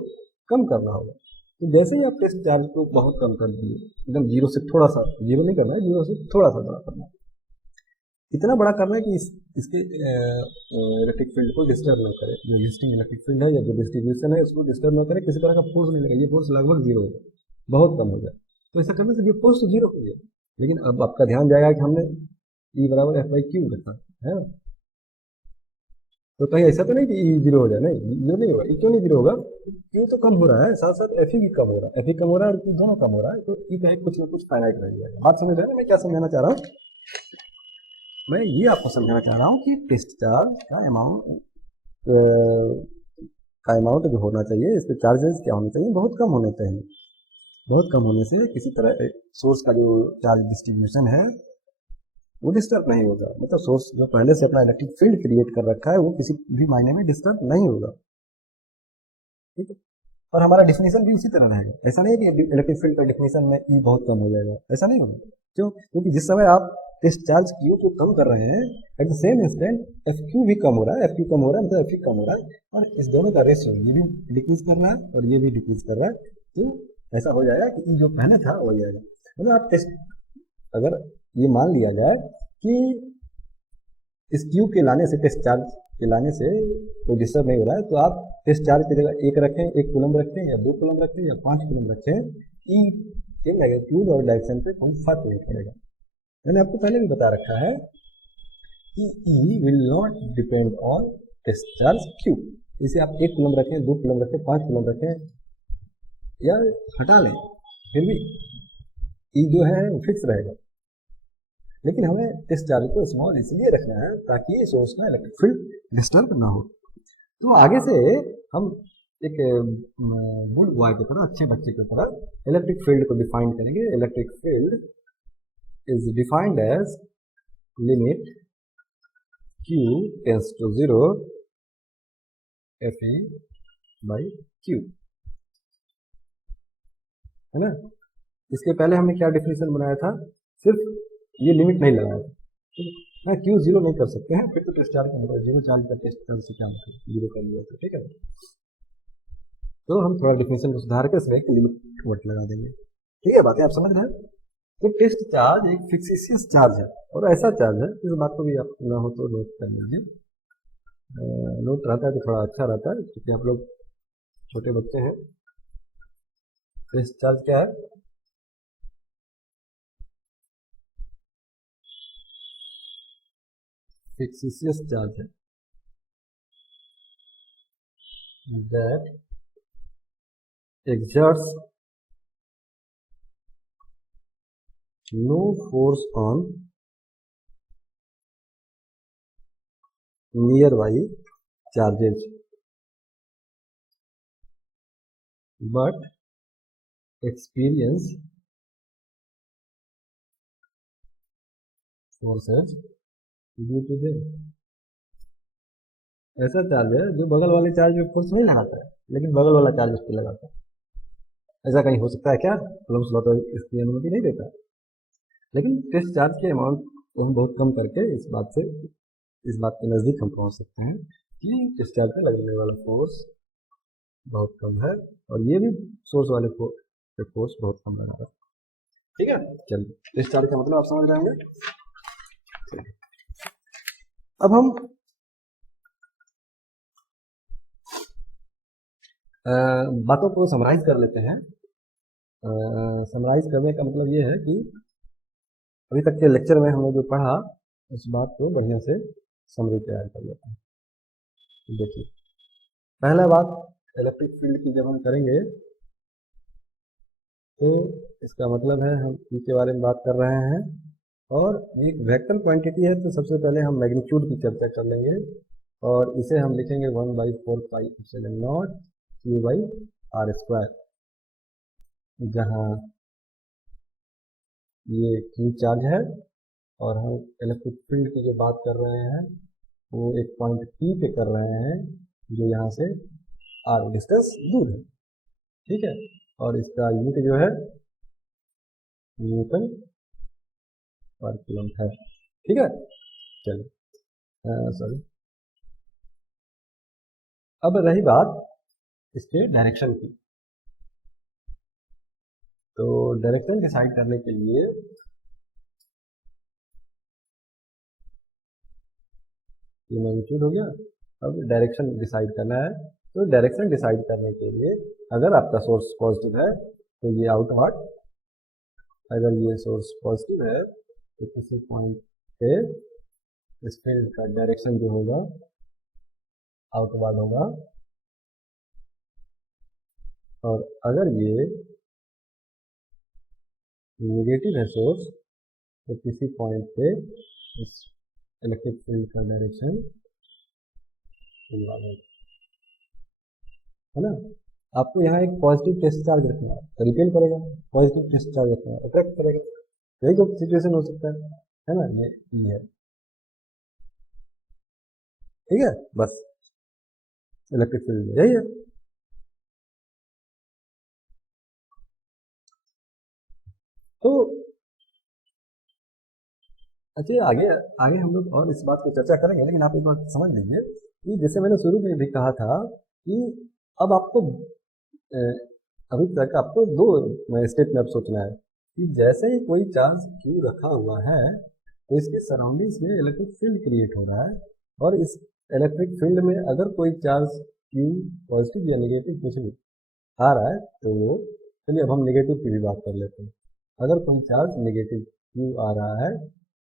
कम करना होगा। तो जैसे ही आप टेस्ट चार्ज को बहुत कम कर दिए, एकदम जीरो से थोड़ा सा, जीरो नहीं करना है, जीरो से थोड़ा सा बड़ा करना है, इतना बड़ा करना है कि इसके इलेक्ट्रिक फील्ड को डिस्टर्ब ना करे, जो एग्जिस्टिंग इलेक्ट्रिक फील्ड है या जो डिस्ट्रीब्यूशन है उसको डिस्टर्ब ना करे, किसी तरह का फोर्स नहीं लगे, ये फोर्स लगभग जीरो हो जाए, बहुत कम हो जाए। तो ऐसा करने से ये फोर्स तो जीरो हो गया, लेकिन अब आपका ध्यान जाएगा कि हमने E बराबर एफ बाई क्यू रखा है ना, तो कहीं ऐसा तो नहीं कि E जीरो हो जाए, नहीं जीरो नहीं होगा। E क्यों नहीं जीरो होगा, Q तो कम हो रहा है, साथ साथ Fe भी कम हो रहा है, Fe कम हो रहा है और Q दोनों कम हो रहा है, तो E का कुछ ना कुछ फाइनाइट रह जाएगा। बात समझ रहे हैं मैं क्या समझाना चाह रहा हूँ? मैं ये आपको समझाना चाह रहा हूँ कि टेस्ट चार्ज का अमाउंट जो होना चाहिए, इस पर चार्जेस क्या होने चाहिए, बहुत कम होने चाहिए। बहुत कम होने से किसी तरह सोर्स का जो चार्ज डिस्ट्रीब्यूशन है वो डिस्टर्ब नहीं होगा, मतलब सोर्स जो पहले से अपना इलेक्ट्रिक फील्ड क्रिएट कर रखा है वो किसी भी मायने में डिस्टर्ब नहीं होगा, ठीक है। और हमारा डिफिनेशन भी उसी तरह रहेगा, ऐसा नहीं है कि इलेक्ट्रिक फील्ड का डिफिनेशन में ई बहुत कम हो जाएगा, ऐसा नहीं होगा। क्यों? क्योंकि जिस समय आप टेस्ट चार्ज क्यू को कम कर रहे हैं, at the same instant F Q भी कम हो रहा है, एफ क्यू कम हो रहा है, मतलब एफ क्यू कम हो रहा है, और इस दोनों का रेशियो ये भी डिक्रीज कर रहा है और ये भी डिक्रीज कर रहा है, तो ऐसा हो जाएगा कि ई जो पहले था वही आएगा। मतलब आप टेस्ट, अगर ये मान लिया जाए कि इस क्यू के लाने से, टेस्ट चार्ज के लाने से कोई डिस्टर्ब नहीं हो रहा है, तो आप टेस्ट चार्ज की जगह एक रखें, 1 कूलम रखें या 2 कूलम रखें या 5 कूलम रखें, ई के मैग्नीट्यूड और डायरेक्शन पे कोई फर्क नहीं पड़ेगा। मैंने आपको पहले भी बता रखा है कि E will not depend on test charge Q. इसे आप 1 कूलम रखें, 2 कूलम रखें, 5 कूलम रखें या हटा लें, फिर भी ई जो है वो फिक्स रहेगा। लेकिन हमें टेस्ट चार्ज को स्मॉल इसलिए रखना है ताकि सोर्स का इलेक्ट्रिक फील्ड डिस्टर्ब ना हो। तो आगे से हम एक गुड बॉय की तरह, अच्छे बच्चे की तरह इलेक्ट्रिक फील्ड को डिफाइन करेंगे। Electric field is defined as limit Q tends to 0 Fe by Q, है ना। इसके पहले हमने क्या डिफिनेशन बनाया था, सिर्फ ये लिमिट नहीं लगाया था, ठीक है। Q जीरो नहीं कर सकते हैं, फिर तो टेस्ट चार्ज का मतलब जीरो चार्ज का टेस्ट चार्ज से क्या मतलब, जीरो कर लिया तो, ठीक है। तो हम थोड़ा डिफिनेशन को सुधार कर इसमें एक लिमिट वर्ड लगा देंगे, ठीक है। बातें आप समझ रहे हैं। तो टेस्ट चार्ज एक फिक्सिशियस चार्ज है और ऐसा चार्ज है, इस बात को भी आप ना हो तो नोट कर लीजिए। नोट रहता है तो थोड़ा अच्छा रहता है, क्योंकि आप लोग छोटे बच्चे हैं। टेस्ट चार्ज क्या है, फिक्सिशियस चार्ज है that exerts no force on nearby charges but experience forces due to them। ऐसा चार्ज है जो बगल वाले चार्ज पे फोर्स नहीं लगाता है, लेकिन बगल वाला चार्ज उस पर लगाता है। ऐसा कहीं हो सकता है क्या? कूलम्ब्स लॉ तो इसकी अनुमति नहीं देता। लेकिन टेस्ट चार्ज के अमाउंट को हम बहुत कम करके इस बात के नज़दीक हम पहुंच सकते हैं कि टेस्ट चार्ज पे लगने वाला फोर्स बहुत कम है और ये भी सोर्स वाले फोर्स बहुत कम लगा रहा है, ठीक है। चलिए, टेस्ट चार्ज का मतलब आप समझ रहे होंगे। अब हम बातों को समराइज कर लेते हैं। समराइज करने का मतलब ये है कि अभी तक के लेक्चर में हमने जो पढ़ा उस बात को बढ़िया से समरी तैयार कर लेते हैं। देखिए, पहला बात इलेक्ट्रिक फील्ड की जब हम करेंगे तो इसका मतलब है हम इसके बारे में बात कर रहे हैं और एक वेक्टर क्वांटिटी है, तो सबसे पहले हम मैग्नीट्यूड की चर्चा कर लेंगे और इसे हम लिखेंगे 1/4πε0 Q/r², जहाँ ये Q चार्ज है और हम इलेक्ट्रिक फील्ड की जो बात कर रहे हैं वो एक पॉइंट P पे कर रहे हैं जो यहाँ से r डिस्टेंस दूर है, ठीक है। और इसका यूनिट जो है न्यूटन पर कूलम है, ठीक है। चलिए, सॉरी, अब रही बात इसके डायरेक्शन की। तो डायरेक्शन डिसाइड करने के लिए ये मैग्नीट्यूड हो गया, अब डायरेक्शन डिसाइड करना है। तो डायरेक्शन डिसाइड करने के लिए अगर आपका सोर्स पॉजिटिव है तो ये आउटवर्ड, अगर ये सोर्स पॉजिटिव है तो किसी पॉइंट पे इस फील्ड का डायरेक्शन जो होगा आउटवर्ड होगा, और अगर ये नेगेटिव है सोर्स तो किसी पॉइंट पे इस इलेक्ट्रिक फील्ड का डायरेक्शन है ना। आपको यहाँ एक पॉजिटिव टेस्ट चार्ज रखना है, तो रिपेल करेगा, पॉजिटिव टेस्ट चार्ज रखना है, अट्रैक्ट करेगा। यही तो सिचुएशन हो सकता है ना। ये है, ठीक है, बस इलेक्ट्रिक फील्ड में यही है। तो अच्छा, आगे आगे हम लोग और इस बात को चर्चा करेंगे, लेकिन आप एक बात समझ लीजिए कि जैसे मैंने शुरू में भी कहा था कि अब आपको अभी तक आपको दो स्टेप में अब सोचना है कि जैसे ही कोई चार्ज Q रखा हुआ है तो इसके सराउंडिंग्स में इलेक्ट्रिक फील्ड क्रिएट हो रहा है, और इस इलेक्ट्रिक फील्ड में अगर कोई चार्ज Q पॉजिटिव या नेगेटिव कुछ भी आ रहा है तो वो, चलिए अब हम नेगेटिव की भी बात कर लेते हैं। अगर कोई चार्ज नेगेटिव Q आ रहा है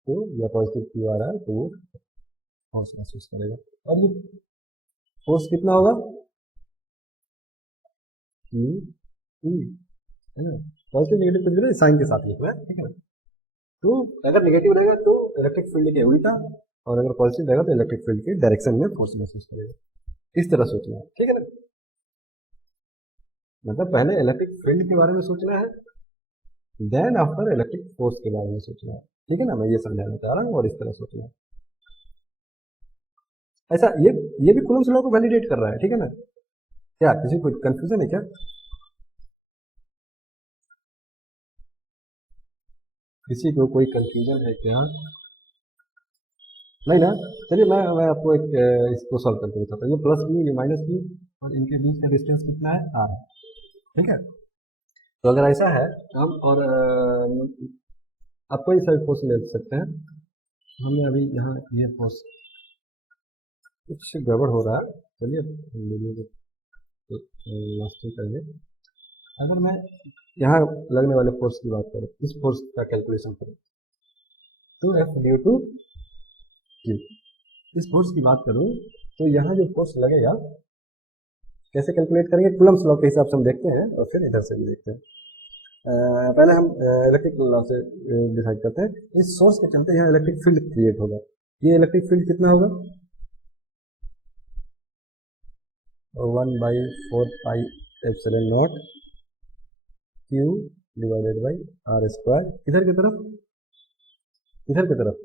तो, या पॉजिटिव Q आ रहा है तो वो फोर्स महसूस करेगा, और ये फोर्स कितना होगा Q, है ना। पॉजिटिव नेगेटिव कुछ भी नहीं, साइन के साथ लिखना है, ठीक है। तो अगर नेगेटिव रहेगा तो इलेक्ट्रिक फील्ड के उल्टा, और अगर पॉजिटिव रहेगा तो इलेक्ट्रिक फील्ड की डायरेक्शन में फोर्स महसूस करेगा। इस तरह सोचना है, ठीक है ना। मतलब पहले इलेक्ट्रिक फील्ड के बारे में सोचना है, देन आफ्टर इलेक्ट्रिक फोर्स के बारे में सोचना है, ठीक है ना। मैं ये समझाना चाह रहा हूँ, और इस तरह सोचना है। ऐसा ये भी कूलम्ब्स लॉ को वैलिडेट कर रहा है, ठीक है ना। क्या किसी को कंफ्यूजन है क्या? किसी को कोई कंफ्यूजन है क्या? नहीं ना। चलिए मैं आपको एक इसको सॉल्व करके बताता हूँ। ये प्लस क्यू, ये माइनस क्यू, और इनके बीच का डिस्टेंस कितना है? आर, ठीक है। तो अगर ऐसा है हम, और आप कोई सा फोर्स ले सकते हैं। हमने अभी यहाँ ये फोर्स, कुछ गड़बड़ हो रहा है, चलिए वीडियो को मास्टर करिए। अगर मैं यहाँ लगने वाले फोर्स की बात करूँ, इस फोर्स का कैलकुलेशन करूँ, तो एफ ड्यू टू क्यू, इस फोर्स की बात करूँ तो यहाँ जो फोर्स लगेगा कैसे कैलकुलेट करेंगे? कूलम्ब्स लॉ के हिसाब से हम देखते हैं, और फिर इधर से भी देखते हैं। पहले हम इलेक्ट्रिक लॉ से डिसाइड करते हैं। इस सोर्स के चलते यहाँ इलेक्ट्रिक फील्ड क्रिएट होगा। ये इलेक्ट्रिक फील्ड कितना होगा? 1/4πε0 Q divided by are square. इधर की तरफ, इधर की तरफ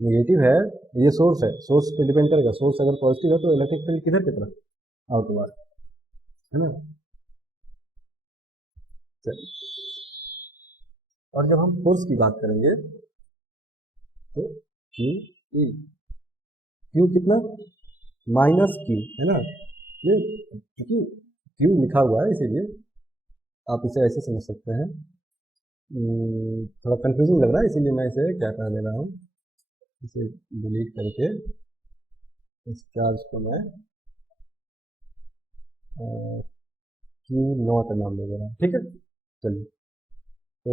नेगेटिव है, ये सोर्स है, सोर्स पे डिपेंड करेगा। सोर्स अगर पॉजिटिव है तो इलेक्ट्रिक फील्ड किधर की तरफ? आउटवर्ड, है ना। चलिए, और जब हम फोर्स की बात करेंगे तो क्यू ई, क्यू कितना? माइनस क्यू, है ना। ये क्योंकि क्यू लिखा हुआ है इसीलिए आप इसे ऐसे समझ सकते हैं। थोड़ा कंफ्यूजिंग लग रहा है, इसीलिए मैं इसे क्या कर दे रहा हूँ, इसे डिलीट करके इस चार्ज को मैं क्यू नॉट नाम दे दे रहा हूँ, ठीक है। चलिए, तो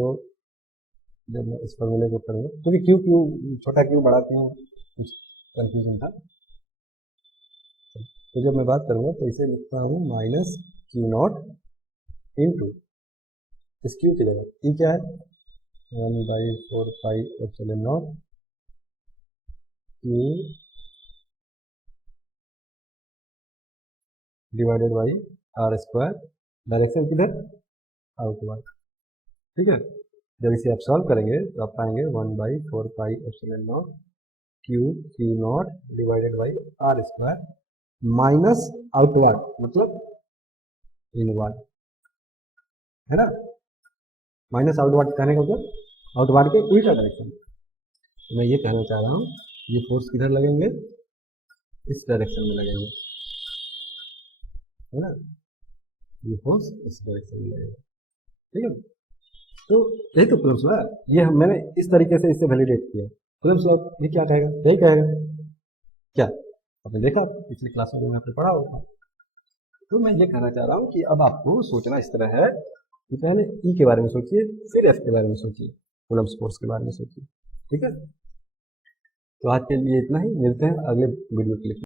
जब मैं इस फॉर्मूले को करूँगा, क्योंकि क्यू क्यू छोटा क्यू बड़ा क्यू कुछ कंफ्यूजन था, तो जब मैं बात करूँगा तो इसे लिखता हूँ माइनस क्यू नॉट इंटू इस क्यू की जगह ई क्या है? 1/4πε0 Q divided by are square. Direction किधर? आउटवर्ड, ठीक है। जब इसे आप सॉल्व करेंगे तो आप पाएंगे 1/4πε0 Q not divided by are square minus outward, मतलब इनवर्ड, है ना। माइनस आउटवर्ड कहने का मतलब आउटवर्ड के उल्टा डायरेक्शन। तो मैं ये कहना चाह रहा हूँ, ये फोर्स किधर लगेंगे? इस डायरेक्शन में लगेंगे, है ना। ये फोर्स इस डायरेक्शन में लगेगा, ठीक है। तो यही तो कूलम्ब्स लॉ है। ये मैंने इस तरीके से इसे वैलिडेट किया। कूलम्ब्स लॉ ये क्या कहेगा? यही कहेगा। क्या आपने देखा पिछली क्लास में आपने पढ़ा होगा। तो मैं ये कहना चाह रहा हूँ कि अब आपको सोचना इस तरह है कि पहले ई के बारे में सोचिए, फिर एफ के बारे में सोचिए, कूलम्ब्स फोर्स के बारे में सोचिए, ठीक है। तो आज के लिए इतना ही, मिलते हैं अगले वीडियो के लिए।